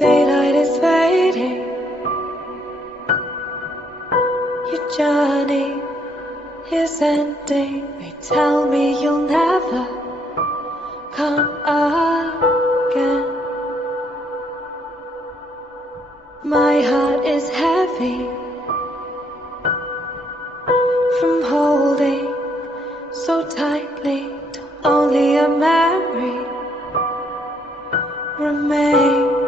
Daylight is fading. Your journey is ending. They tell me you'll never come again. My heart is heavy from holding so tightly till only a memory remains.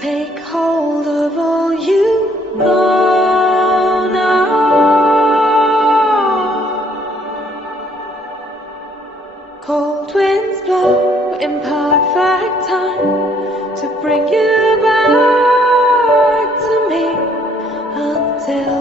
Take hold of all you know now. Cold winds blow in perfect time to bring you back to me until